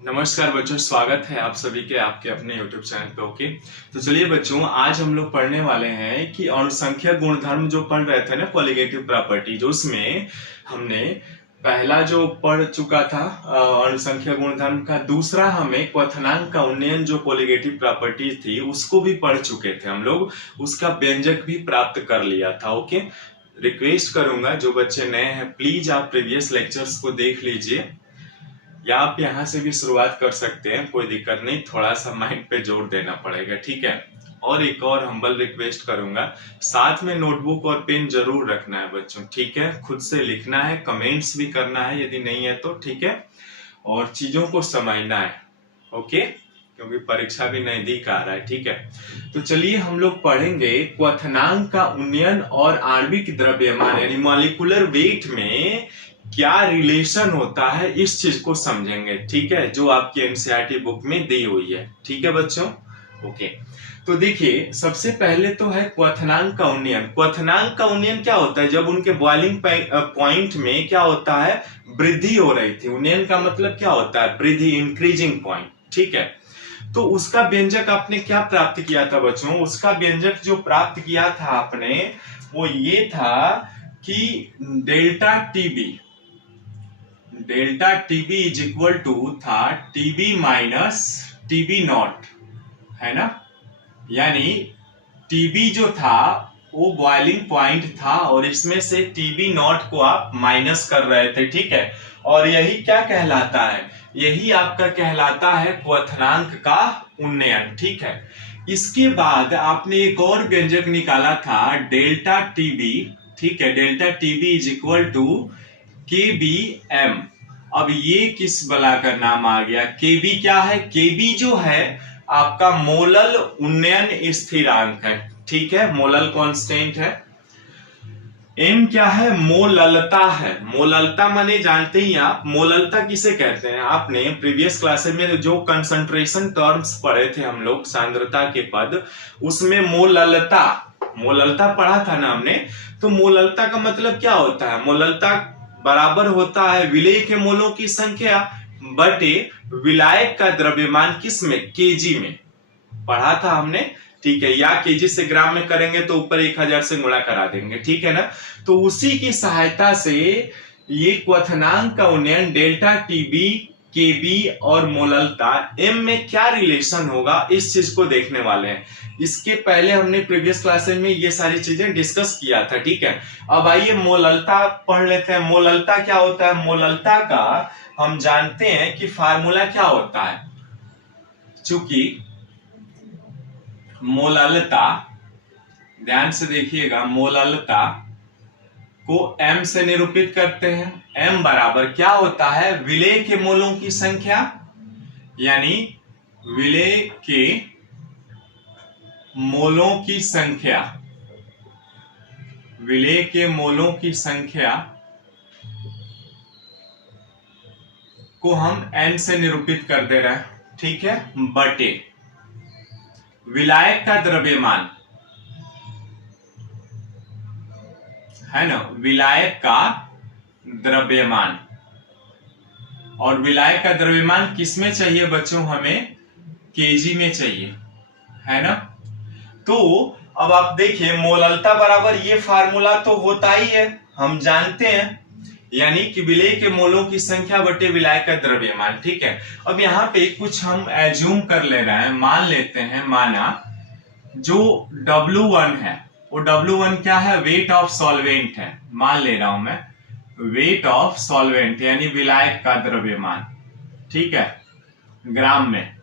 नमस्कार बच्चों, स्वागत है आप सभी के आपके अपने YouTube चैनल पे। ओके, तो चलिए बच्चों, आज हम लोग पढ़ने वाले हैं कि अणुसंख्यक गुणधर्म जो पढ़ रहे थे ना, कोलिगेटिव प्रॉपर्टी, जो उसमें हमने पहला जो पढ़ चुका था अणुसंख्यक गुणधर्म का, दूसरा हमें क्वथनांक का उन्नयन जो कोलिगेटिव प्रॉपर्टी थी उसको भी पढ़ चुके थे हम लोग, उसका व्यंजक भी प्राप्त कर लिया था। ओके, रिक्वेस्ट करूंगा जो बच्चे नए हैं प्लीज आप प्रीवियस लेक्चर्स को देख लीजिए, या आप यहाँ से भी शुरुआत कर सकते हैं, कोई दिक्कत नहीं, थोड़ा सा माइंड पे जोर देना पड़ेगा, ठीक है। और एक और हम्बल रिक्वेस्ट करूंगा, साथ में नोटबुक और पेन जरूर रखना है बच्चों, ठीक है। खुद से लिखना है, कमेंट्स भी करना है यदि नहीं है तो, ठीक है, और चीजों को समझना है। ओके, क्योंकि परीक्षा भी नजदीक आ रहा है, ठीक है। तो चलिए हम लोग पढ़ेंगे क्वथनांक का उन्नयन और आणविक द्रव्यमान यानी मॉलिक्यूलर वेट में क्या रिलेशन होता है, इस चीज को समझेंगे, ठीक है, जो आपकी एनसीईआरटी बुक में दी हुई है, ठीक है बच्चों। ओके, तो देखिए सबसे पहले तो है क्वथनांक का उन्नयन। क्वथनांक का उन्नयन क्या होता है, जब उनके बॉइलिंग पॉइंट में क्या होता है, वृद्धि हो रही थी। उन्नयन का मतलब क्या होता है, वृद्धि, इंक्रीजिंग पॉइंट, ठीक है। तो उसका व्यंजक आपने क्या प्राप्त किया था बच्चों, उसका व्यंजक जो प्राप्त किया था आपने वो ये था कि delta TB is equal to था टीबी माइनस टीबी नॉट, है ना। यानी टीबी जो था वो बॉइलिंग पॉइंट था और इसमें से टीबी नॉट को आप माइनस कर रहे थे, ठीक है। और यही क्या कहलाता है, यही आपका कहलाता है क्वथनांक का उन्नयन, ठीक है। इसके बाद आपने एक और व्यंजक निकाला था डेल्टा टीबी, ठीक है, delta TB is equal to K B M. अब ये किस बला का नाम आ गया, केबी क्या है, केबी जो है आपका मोलल उन्नयन स्थिरांक है, ठीक है, मोलल कांस्टेंट है। एम क्या है, मोललता है। मोललता माने जानते ही आप, मोललता किसे कहते हैं, आपने प्रीवियस क्लासेस में जो कंसंट्रेशन टर्म्स पढ़े थे हम लोग, सांद्रता के पद, उसमें मोललता मोललता पढ़ा था ना हमने। तो मोललता का मतलब क्या होता है, मोललता बराबर होता है विलेय के मोलों की संख्या बटे विलायक का द्रव्यमान, किस में, केजी में पढ़ा था हमने, ठीक है। या केजी से ग्राम में करेंगे तो ऊपर 1000 से गुणा करा देंगे, ठीक है ना। तो उसी की सहायता से ये क्वथनांक का उन्नयन डेल्टा टीबी, केबी और मोललता एम में क्या रिलेशन होगा, इस चीज को देखने वाले हैं। इसके पहले हमने प्रीवियस क्लासेस में ये सारी चीजें डिस्कस किया था, ठीक है। अब आइए मोललता पढ़ लेते हैं। मोललता क्या होता है, मोललता का हम जानते हैं कि फार्मूला क्या होता है। चूंकि मोललता, ध्यान से देखिएगा, मोललता को m से निरूपित करते हैं। m बराबर क्या होता है, विलेय के मोलों की संख्या, यानी विलेय के मोलों की संख्या, विलेय के मोलों की संख्या को हम n से निरूपित कर दे रहे हैं, ठीक है, बटे विलायक का द्रव्यमान, है ना, विलायक का द्रव्यमान। और विलायक का द्रव्यमान किसमें चाहिए बच्चों, हमें केजी में चाहिए, है ना। तो अब आप देखिए मोललता बराबर ये फार्मूला तो होता ही है, हम जानते हैं, यानी कि विलेय के मोलों की संख्या बटे विलायक का द्रव्यमान, ठीक है। अब यहाँ पे कुछ हम एज्यूम कर ले रहे हैं, मान लेते हैं, माना जो W1 है वो W1 क्या है, वेट ऑफ सॉल्वेंट है, मान ले रहा हूं मैं, वेट ऑफ सॉल्वेंट यानी विलायक का द्रव्यमान, ठीक है, ग्राम में।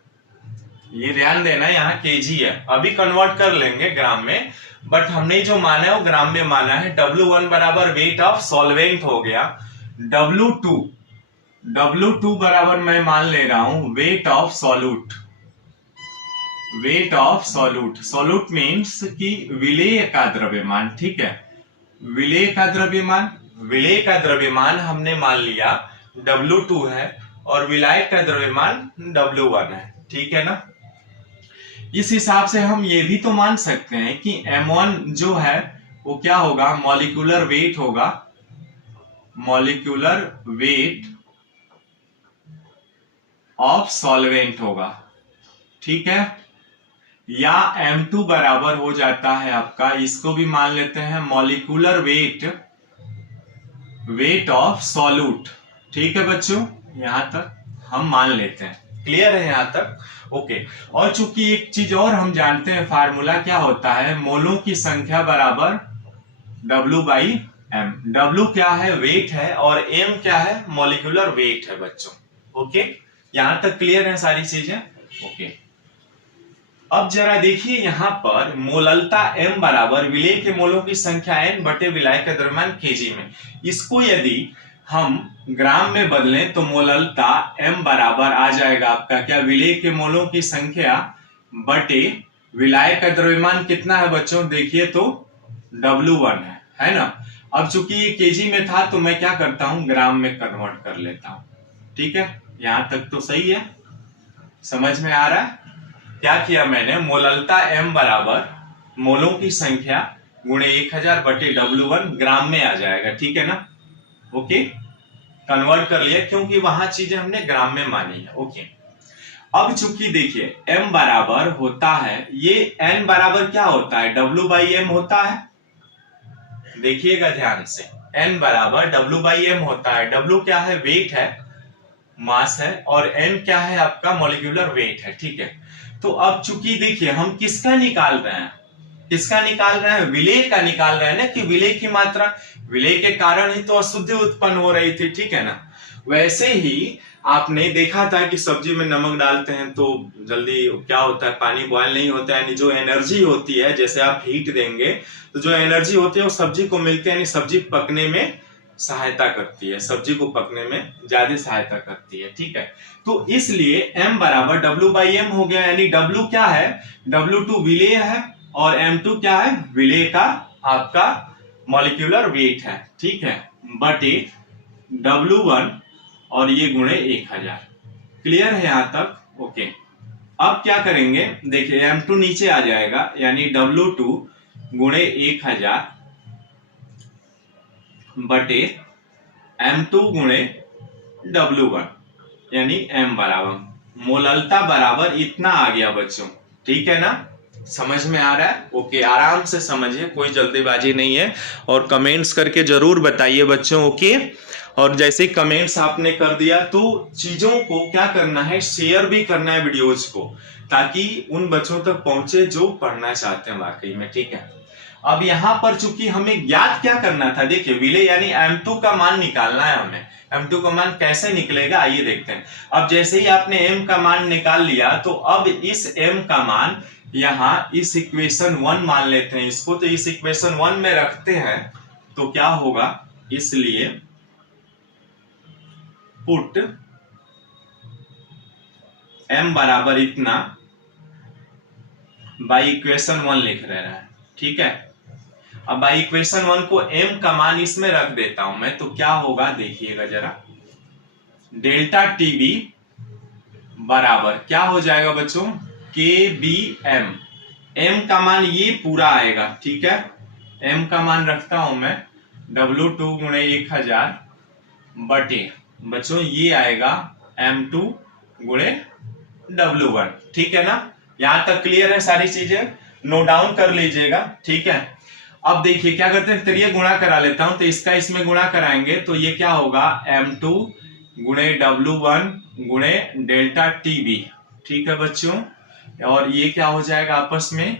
ये ध्यान देना यहाँ केजी है, अभी कन्वर्ट कर लेंगे ग्राम में, बट हमने जो माना है वो ग्राम में माना है। W1 बराबर वेट ऑफ सॉल्वेंट हो गया। W2 बराबर मैं मान ले रहा हूं weight of solute, weight of solute, solute means कि विलेय का द्रव्यमान, ठीक है, विलेय का द्रव्यमान, विलेय का द्रव्यमान हमने मान लिया W2 है और विलायक का द्रव्यमान W1 है, ठीक है ना। इस हिसाब से हम ये भी तो मान सकते हैं कि M1 जो है वो क्या होगा, मॉलिक्यूलर वेट होगा, मॉलिक्यूलर वेट ऑफ सॉल्वेंट होगा, ठीक है, या M2 बराबर हो जाता है आपका, इसको भी मान लेते हैं मॉलिक्यूलर वेट ऑफ सॉल्यूट, ठीक है बच्चों, यहां तक हम मान लेते हैं, क्लियर है यहां तक, ओके। और चूंकि एक चीज और हम जानते हैं, फार्मूला क्या होता है, मोलों की संख्या बराबर W/M। W क्या है, वेट है, और M क्या है, मॉलिक्यूलर वेट है बच्चों, ओके, यहां तक क्लियर है सारी चीजें, ओके। अब जरा देखिए यहां पर मोललता M बराबर विलेय के मोलों की संख्या N बटे विलायक का द्रव्यमान kg में, इसको यदि हम ग्राम में बदलें तो मोललता M बराबर आ जाएगा आपका क्या, विलेय के मोलों की संख्या बटे विलायक का द्रव्यमान कितना है बच्चों, देखिए तो W1 है ना। अब चूंकि ये kg में था तो मैं क्या करता हूं, ग्राम में कन्वर्ट कर लेता हूं, ठीक है, यहां तक तो सही है, समझ में आ रहा है। क्या किया मैंने, मोललता M बराबर मोलों की संख्या गुणे 1000 बटे W1 ग्राम में आ जाएगा, ठीक है ना, ओके, कन्वर्ट कर लिया क्योंकि वहां चीजें हमने ग्राम में मानी है, ओके। अब चूंकि देखिए M बराबर होता है, ये N बराबर क्या होता है, W/M होता है, देखिएगा ध्यान से, N बराबर W/M होता है, W क्या है, वेट है, मास है, और N क्या है आपका, मॉलिक्यूलर वेट है, ठीक है। तो अब चूंकि देखिए हम किसका निकाल रहे हैं, किसका निकाल रहे हैं, विलेय का निकाल रहे हैं ना, कि विलेय की मात्रा, विलेय के कारण ही तो अशुद्धि उत्पन्न हो रही थी, ठीक है ना। वैसे ही आपने देखा था कि सब्जी में नमक डालते हैं तो जल्दी क्या होता है, पानी बॉयल नहीं होता है, यानी जो एनर्जी होती है, जैसे आप हीट देंगे तो जो एनर्जी होती है वो सब्जी को मिलती है, यानी सब्जी पकने में सहायता करती है, सब्जी को पकने में ज्यादा सहायता करती है, ठीक है। तो इसलिए M बराबर W/M हो गया, यानी W क्या है, W2 विलेय है, और M2 क्या है, विलेय का आपका मॉलिक्यूलर वेट है, ठीक है, बटे W1 और ये गुणे 1000, क्लियर है यहां तक, ओके। अब क्या करेंगे, देखिए M2 नीचे आ जाएगा, यानी W2 गुणे 1000 बटे M2 गुणे W1, यानी M बराबर मोललता बराबर इतना आ गया बच्चों, ठीक है ना, समझ में आ रहा है, ओके, आराम से समझिए, कोई जल्दीबाजी नहीं है, और कमेंट्स करके जरूर बताइए बच्चों, ओके। और जैसे कमेंट्स आपने कर दिया तो चीजों को क्या करना है, शेयर भी करना है वीडियोज को, ताकि उन बच्चों तक पहुंचे जो पढ़ना चाहते हैं वाकई में, ठीक है। अब यहां पर चूंकि हमें ज्ञात क्या करना था, देखिए विलेय यानी M2 का मान निकालना है हमें, M2 का मान कैसे निकलेगा आइए देखते हैं। अब जैसे ही आपने M का मान निकाल लिया तो अब इस M का मान यहां इस इक्वेशन 1 मान लेते हैं इसको, तो इस इक्वेशन 1 में रखते हैं तो क्या होगा, इसलिए पुट M बराबर इतना बाई इक्वेशन 1 लिख रहे हैं, ठीक है। अब बाई इक्वेशन 1 को M का मान इसमें रख देता हूं मैं, तो क्या होगा देखिएगा जरा, डेल्टा TB बराबर क्या हो जाएगा बच्चों, KBM, M का मान ये पूरा आएगा, ठीक है, M का मान रखता हूं मैं W2 गुणे 1000 बटे बच्चों ये आएगा M2 गुणे W1, ठीक है ना, यहां तक क्लियर है सारी चीजें, नोट डाउन कर लीजिएगा, ठीक है। अब देखिए क्या करते हैं, चलिए गुणा करा लेता हूं, तो इसका इसमें गुणा कराएंगे तो ये क्या होगा, M2 गुणे W1 गुणे डेल्टा TB, ठीक है बच्चों, और ये क्या हो जाएगा आपस में,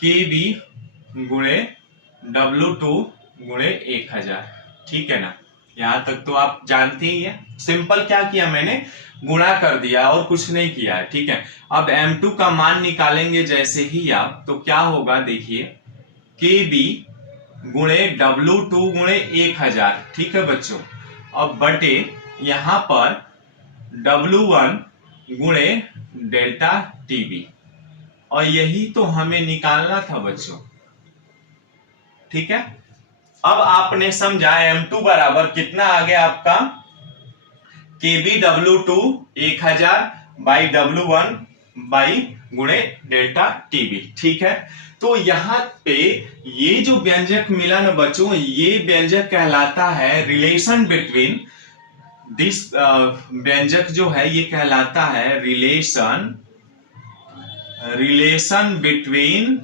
KB गुणे W2 गुणे 1000, ठीक है ना, यहां तक तो आप जानते ही हैं, सिंपल क्या किया मैंने, गुणा कर दिया और कुछ नहीं किया है, ठीक है। अब M2 का मान निकालेंगे जैसे ही आप, तो क्या होगा देखिए, KB गुणे W2 गुणे 1000, ठीक है बच्चों, अब बटे यहां पर W1 गुणे डेल्टा TB, और यही तो हमें निकालना था बच्चों, ठीक है। अब आपने समझा M2 बराबर कितना आ गया आपका, KB W2 1000 by W1 by गुणे डेल्टा TB, ठीक है। तो यहाँ पे ये जो व्यंजक मिला ना बच्चों, ये व्यंजक कहलाता है रिलेशन बिटवीन दिस व्यंजक जो है ये कहलाता है relation between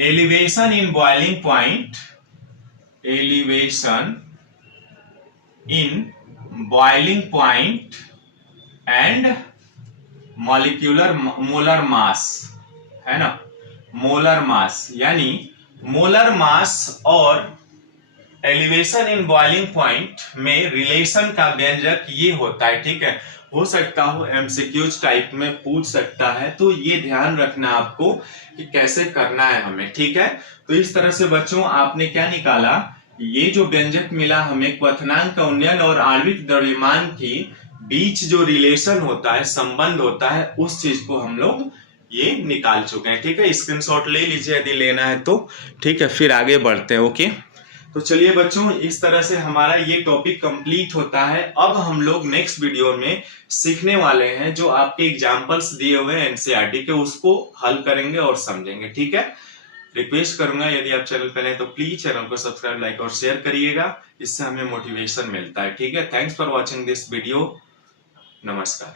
elevation in boiling point, elevation in boiling point and molecular molar mass, है ना, मोलर मास, यानी मोलर मास और एलिवेशन इन बॉइलिंग पॉइंट में रिलेशन का व्यंजक ये होता है। ठीक है, हो सकता हो एमसीक्यूज टाइप में पूछ सकता है, तो ये ध्यान रखना आपको कि कैसे करना है हमें। ठीक है, तो इस तरह से बच्चों आपने क्या निकाला, ये जो व्यंजक मिला हमें, क्वथनांक का उन्नयन और आणविक द्रव्यमान की बीच जो रिलेशन होता है, संबंध होता है, उस चीज को हम लोग ये निकाल चुके हैं। ठीक है, स्क्रीनशॉट ले लीजिए यदि लेना है तो। ठीक है, फिर आगे बढ़ते हैं। ओके, तो चलिए बच्चों, इस तरह से हमारा ये टॉपिक कंप्लीट होता है। अब हम लोग नेक्स्ट वीडियो में सीखने वाले हैं जो आपके एग्जांपल्स दिए हुए हैं एनसीईआरटी के, उसको हल करेंगे और समझेंगे। ठीक है, रिक्वेस्ट करूंगा यदि आप चैनल पे नए तो प्लीज चैनल को सब्सक्राइब, लाइक और शेयर करिएगा, इससे हमें मोटिवेशन मिलता है। ठीक है, thanks for watching this video. नमस्कार।